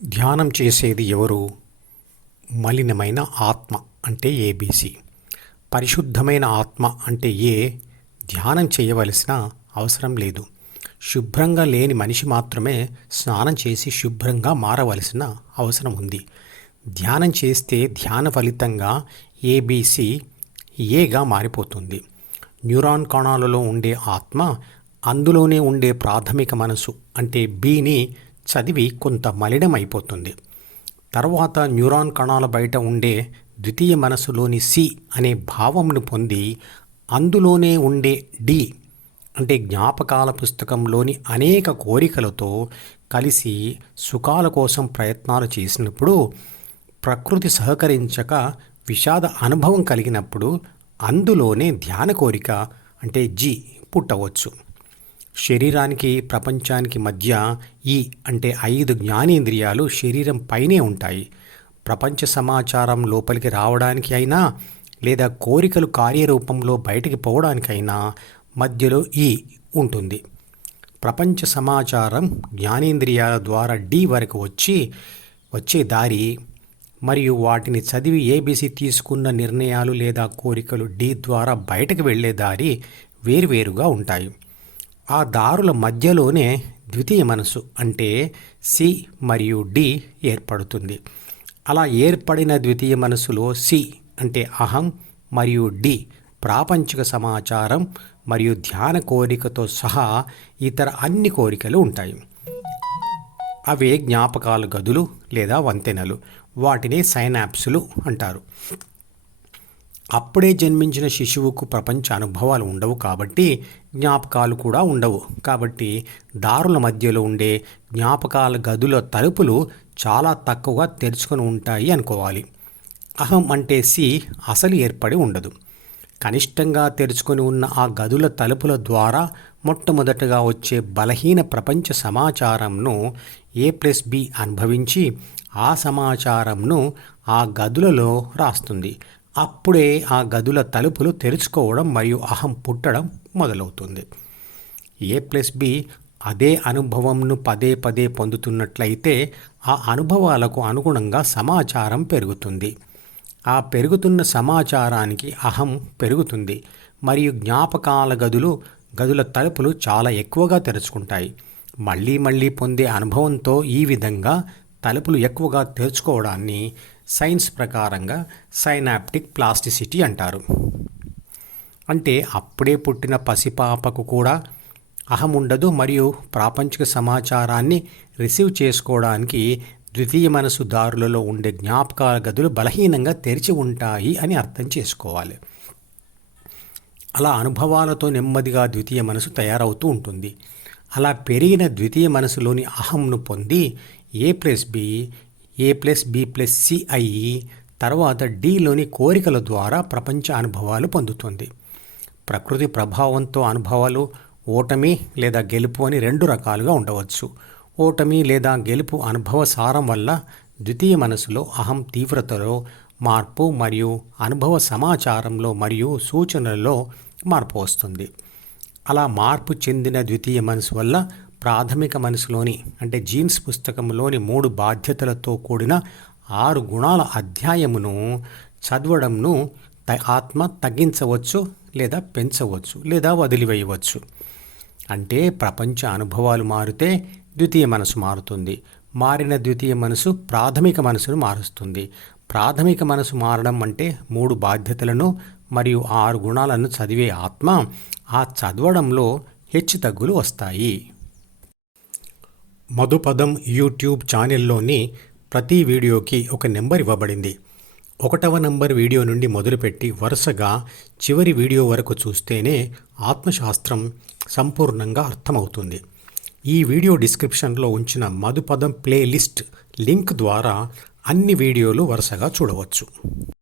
ధ్యానం చేసేది ఎవరు? మలినమైన ఆత్మ అంటే ఏబీసీ. పరిశుద్ధమైన ఆత్మ అంటే ఏ. ధ్యానం చేయవలసిన అవసరం లేదు. శుభ్రంగా లేని మనిషి మాత్రమే స్నానం చేసి శుభ్రంగా మారవలసిన అవసరం ఉంది. ధ్యానం చేస్తే ధ్యాన ఫలితంగా ఏబీసీ ఏగా మారిపోతుంది. న్యూరాన్ కణాలలో ఉండే ఆత్మ అందులోనే ఉండే ప్రాథమిక మనసు అంటే బీని చదివి కొంత మలినమైపోతుంది. తర్వాత న్యూరాన్ కణాల బయట ఉండే ద్వితీయ మనసులోని సి అనే భావమును పొంది అందులోనే ఉండే డి అంటే జ్ఞాపకాల పుస్తకంలోని అనేక కోరికలతో కలిసి సుఖాల కోసం ప్రయత్నాలు చేసినప్పుడు, ప్రకృతి సహకరించక విషాద అనుభవం కలిగినప్పుడు అందులోనే ధ్యాన కోరిక అంటే జి పుట్టవచ్చు. శరీరానికి ప్రపంచానికి మధ్య ఈ అంటే 5 జ్ఞానేంద్రియాలు శరీరం పైనే ఉంటాయి. ప్రపంచ సమాచారం లోపలికి రావడానికి అయినా లేదా కోరికలు కార్యరూపంలో బయటికి పోవడానికైనా మధ్యలో ఈ ఉంటుంది. ప్రపంచ సమాచారం జ్ఞానేంద్రియాల ద్వారా డి వరకు వచ్చే దారి మరియు వాటిని చదివి ఏబీసీ తీసుకున్న నిర్ణయాలు లేదా కోరికలు డి ద్వారా బయటకు వెళ్ళే దారి వేరువేరుగా ఉంటాయి. ఆ దారుల మధ్యలోనే ద్వితీయ మనసు అంటే సి మరియు డి ఏర్పడుతుంది. అలా ఏర్పడిన ద్వితీయ మనసులో సి అంటే అహం మరియు డి ప్రాపంచిక సమాచారం మరియు ధ్యాన కోరికతో సహా ఇతర అన్ని కోరికలు ఉంటాయి. అవే జ్ఞాపకాల గదులు లేదా వంతెనలు. వాటిని సైనాప్సులు అంటారు. అప్పుడే జన్మించిన శిశువుకు ప్రపంచ అనుభవాలు ఉండవు కాబట్టి జ్ఞాపకాలు కూడా ఉండవు. కాబట్టి దారుల మధ్యలో ఉండే జ్ఞాపకాల గదుల తలుపులు చాలా తక్కువగా తెరుచుకొని ఉంటాయి అనుకోవాలి. అహం అంటే సి అసలు ఏర్పడి ఉండదు. కనిష్టంగా తెరుచుకొని ఉన్న ఆ గదుల తలుపుల ద్వారా మొట్టమొదటగా వచ్చే బలహీన ప్రపంచ సమాచారంను A+B అనుభవించి ఆ సమాచారంను ఆ గదులలో రాస్తుంది. అప్పుడే ఆ గదుల తలుపులు తెరుచుకోవడం మరియు అహం పుట్టడం మొదలవుతుంది. A+B అదే అనుభవంను పదే పదే పొందుతున్నట్లయితే ఆ అనుభవాలకు అనుగుణంగా సమాచారం పెరుగుతుంది. ఆ పెరుగుతున్న సమాచారానికి అహం పెరుగుతుంది మరియు జ్ఞాపకాల గదుల తలుపులు చాలా ఎక్కువగా తెరుచుకుంటాయి. మళ్ళీ మళ్ళీ పొందే అనుభవంతో ఈ విధంగా తలుపులు ఎక్కువగా తెరుచుకోవడాన్ని సైన్స్ ప్రకారంగా సైనాప్టిక్ ప్లాస్టిసిటీ అంటారు. అంటే అప్పుడే పుట్టిన పసిపాపకు కూడా అహం ఉండదు మరియు ప్రాపంచిక సమాచారాన్ని రిసీవ్ చేసుకోవడానికి ద్వితీయ మనసు దారులలో ఉండే జ్ఞాపకాల గదులు బలహీనంగా తెరిచి ఉంటాయి అని అర్థం చేసుకోవాలి. అలా అనుభవాలతో నెమ్మదిగా ద్వితీయ మనసు తయారవుతూ ఉంటుంది. అలా పెరిగిన ద్వితీయ మనసులోని అహంను పొంది A+B+C అయ్యి తర్వాత డీలోని కోరికల ద్వారా ప్రపంచ అనుభవాలు పొందుతుంది. ప్రకృతి ప్రభావంతో అనుభవాలు ఓటమి లేదా గెలుపు అని 2 రకాలుగా ఉండవచ్చు. ఓటమి లేదా గెలుపు అనుభవ సారం వల్ల ద్వితీయ మనసులో అహం తీవ్రతలో మార్పు మరియు అనుభవ సమాచారంలో మరియు సూచనలలో మార్పు వస్తుంది. అలా మార్పు చెందిన ద్వితీయ మనసు వల్ల ప్రాథమిక మనసులోని అంటే జీన్స్ పుస్తకంలోని 3 బాధ్యతలతో కూడిన 6 గుణాల అధ్యాయమును చదవడంను ఆత్మ తగ్గించవచ్చు లేదా పెంచవచ్చు లేదా వదిలివేయవచ్చు. అంటే ప్రపంచ అనుభవాలు మారితే ద్వితీయ మనసు మారుతుంది. మారిన ద్వితీయ మనసు ప్రాథమిక మనసును మారుస్తుంది. ప్రాథమిక మనసు మారడం అంటే 3 బాధ్యతలను మరియు 6 గుణాలను చదివే ఆత్మ ఆ చదవడంలో హెచ్చుతగ్గులు వస్తాయి. మధుపదం యూట్యూబ్ ఛానల్లోని ప్రతి వీడియోకి ఒక నెంబర్ ఇవ్వబడింది. 1వ నంబర్ వీడియో నుండి మొదలుపెట్టి వరుసగా చివరి వీడియో వరకు చూస్తేనే ఆత్మశాస్త్రం సంపూర్ణంగా అర్థమవుతుంది. ఈ వీడియో డిస్క్రిప్షన్లో ఉంచిన మధుపదం ప్లేలిస్ట్ లింక్ ద్వారా అన్ని వీడియోలు వరుసగా చూడవచ్చు.